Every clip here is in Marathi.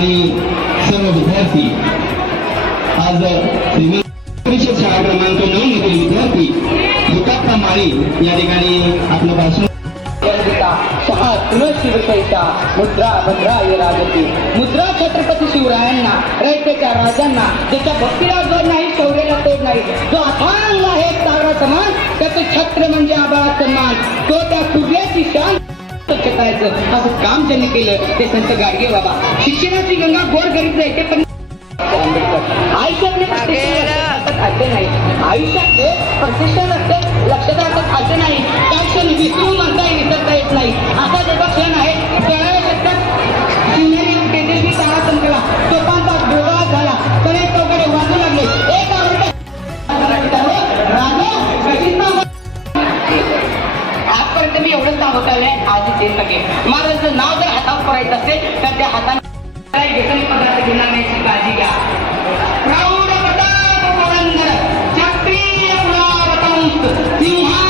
आणि सर्व विद्यार्थी आज परिषद शाळा क्रमांक 9 मधील विद्यार्थी हुतात्मा माळी या ठिकाणी आपलं भाषण शिवसैता मुद्रा भद्रा ये राजती मुद्रा छत्रपती शिवरायांना रयतेच्या राजांना ज्याच्या भक्तीला जोड नाही शौर्याला तोड नाही जो अथांग आहे तारा समान त्याचे छत्र म्हणजे आभाळ सन्मान तो त्या सूर्याची शान स्वच्छतायचं असं काम ज्यांनी केलं ते संत गाडगे बाबा शिक्षणाची गंगा गोर गरीब जायचे पण आयुष्यात असे नाही आयुष्यात प्रतिष्ठा नसते लक्षात राहतात असे नाही त्या क्षणी विसरून म्हणता विसरता येत नाही असा जेव्हा क्षण आहे त्यावेळेस तेजस्वी तारा संपला तोफांचा गोळा झाला तरी चौकडे वाजू लागले एक आजपर्यंत मी एवढं सांगत आलंय आज ते सगळे महाराजांचं नाव जर हातावर करायचं असेल तर त्या हाताने व्यसन पदार्थ घेणार नाही काळजी घ्या प्रौढ प्रताप पुरंदर क्षत्रिय पुरावतंस सिंहा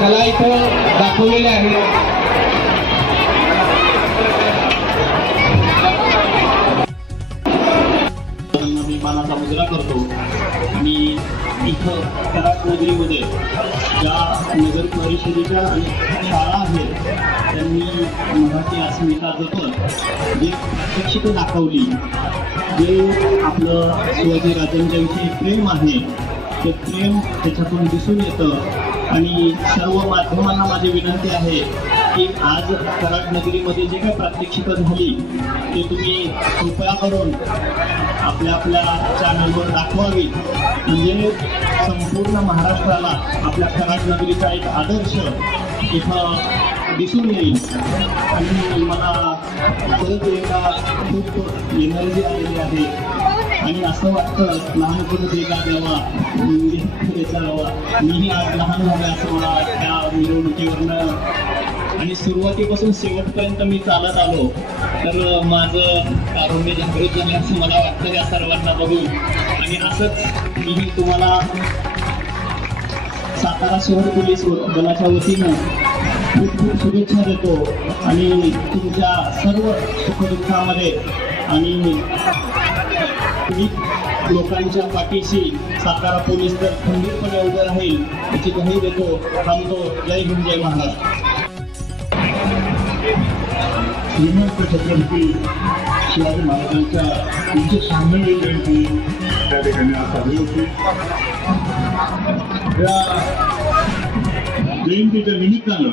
कला इथं दाखवलेल्या आहेत. मानाचा मुजरा करतो आणि इथं कराड नगरीमध्ये ज्या नगर परिषदेच्या शाळा आहेत त्यांनी मराठी अस्मिता जपत जे प्रात्यक्षिक दाखवली, जे आपलं शिवाजी राजांच्याविषयी प्रेम आहे ते प्रेम त्याच्यातून दिसून येतं. आणि सर्व माध्यमांना माझी विनंती आहे की आज कराड नगरीमध्ये जे काही प्रात्यक्षिकं झाली ते तुम्ही कृपया करून आपल्या चॅनलवर दाखवावी, म्हणजे संपूर्ण महाराष्ट्राला आपल्या कराड नगरीचा एक आदर्श इथं दिसून येईल. आणि मला परत एकदा खूप एनर्जी आलेली आहे आणि असं वाटतं लहानपणी देगा द्यावा मीही आज लहान झाले असं मला त्या मिरवणुकीवरनं. आणि सुरुवातीपासून शेवटपर्यंत मी चालत आलो तर माझं कारुण्य जागृत झालं असं मला वाटतं या सर्वांना बघून. आणि असंच मीही तुम्हाला सातारा शहर पोलीस दलाच्या वतीनं खूप खूप शुभेच्छा देतो आणि तुमच्या सर्व सुखदुःखामध्ये आणि लोकांच्या पाठीशी सातारा पोलीस तर खंबीरपणे उभे राहील याची ग्वाही देतो. थांबतो. जय हिंद, जय महाराष्ट्र. श्रीमंत छत्रपती शिवाजी महाराजांच्या 396वी जयंती त्या ठिकाणी आज साजरी होती. या जयंतीच्या निमित्तानं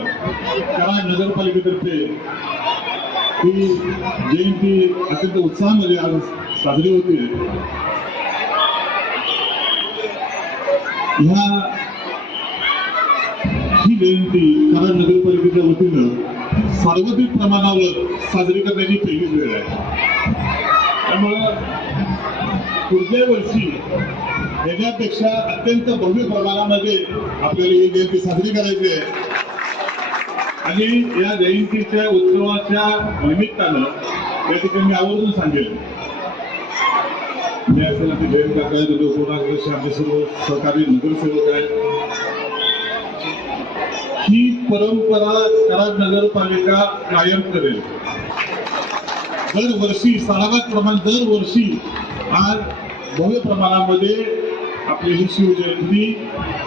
कराड नगरपालिकेतर्फे ही जयंती अत्यंत उत्साहामध्ये आज साजरी होते. ही जयंती कराड नगरपालिकेच्या वतीनं सार्वत्रिक प्रमाणावर साजरी करण्याची पहिलीच वेळ आहे. त्यामुळं पुढच्या वर्षी याच्यापेक्षा अत्यंत भव्य प्रमाणामध्ये आपल्याला ही जयंती साजरी करायची आहे. आणि या जयंतीच्या उत्सवाच्या निमित्तानं या ठिकाणी आवर्जून सांगेल मी असेल की जयंत काका उपनाध्यक्ष आमचे सर्व सहकारी नगरसेवक आहेत. ही परंपरा कराड नगरपालिका कायम करेल. दरवर्षी सालाबाद प्रमाणे दरवर्षी आज भव्य प्रमाणामध्ये आपली ही शिवजयंती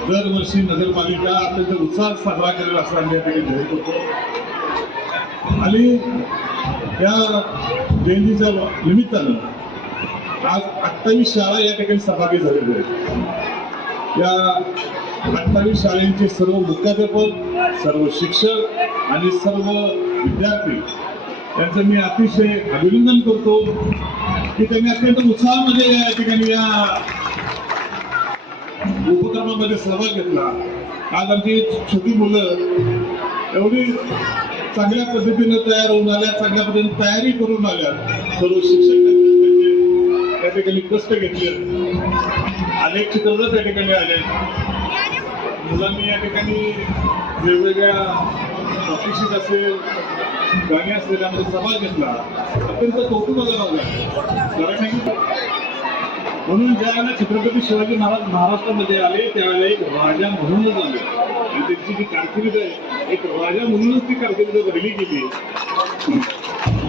दरवर्षी नगरपालिका अत्यंत उत्साहात साजरा करेल असं आम्ही या ठिकाणी जाहीर करतो. आणि या जयंतीच्या निमित्तानं आज 28 शाळा या ठिकाणी सहभागी झालेल्या आहेत. या 28 शाळेंचे सर्व मुख्याध्यापक, सर्व शिक्षक आणि सर्व विद्यार्थी यांचं मी अतिशय अभिनंदन करतो की त्यांनी अत्यंत उत्साहामध्ये या ठिकाणी या उपक्रमामध्ये सहभाग घेतला. आज आमची छोटी मुलं एवढी चांगल्या पद्धतीने तयार होऊन आल्या, चांगल्या पद्धतीने तयारी करून आल्या. सर्व शिक्षक त्या ठिकाणी कष्ट घेतले. अनेक चित्ररथ त्या ठिकाणी आले. मुलांनी या ठिकाणी वेगवेगळ्या ऑफिसेस असेल, गाणी असेल त्यामध्ये सहभाग घेतला. अत्यंत कौतुकाचा भाग आहे. म्हणून ज्यावेळेला छत्रपती शिवाजी महाराज महाराष्ट्रामध्ये आले त्यावेळेला एक राजा म्हणूनच आले आणि त्यांची जी कारकीर्द आहे एक राजा म्हणूनच ती कारकीर्द राहिली गेली.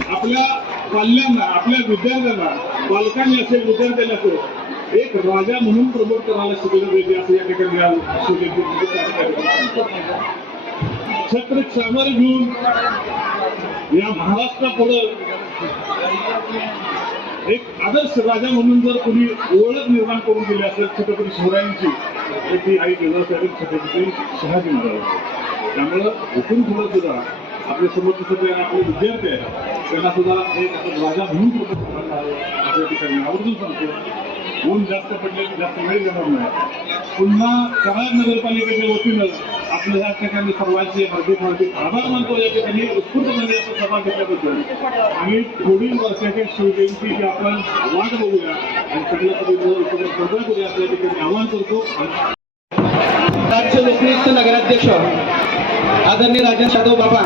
आपल्या पाल्यांना, आपल्या विद्यार्थ्यांना, पालकांनी असेल, विद्यार्थ्यांनी असेल एक राजा म्हणून प्रमोट करायला शिकवलं पाहिजे असं या ठिकाणी छत्र चामर घेऊन या महाराष्ट्रापुढं एक आदर्श राजा म्हणून जर कोणी ओळख निर्माण करून दिली असेल छत्रपती शिवरायांची तर ती आई जिजाऊसाहेब छत्रपती शहाजी महाराज. त्यामुळं इथून पुढं सुद्धा आपल्या समोरचे सगळे आपले विद्यार्थी आहेत त्यांना सुद्धा एक राजा म्हणून आपल्या ठिकाणी आवर्जून सांगतो. ऊन जास्त पडले जास्त वेळ जाणार नाही. पुन्हा कराड नगरपालिकेच्या वतीनं आपल्या या ठिकाणी सर्वांचे हार्दिक आभार मानतो. या ठिकाणी उत्स्फूर्तपणे आपण सभा घेतल्याबद्दल आणि पुढील वर्षाच्या शिवजयंतीची आपण वाट बघूया आणि सगळ्या पद्धतीनं साजरा करूया असं या ठिकाणी आवाहन करतो. राज्य लोकनियुक्त नगराध्यक्ष आदरणीय राजन जाधव बाबा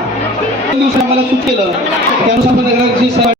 दिवस आम्हाला सूट केलं त्यानुसार नगराध्यक्ष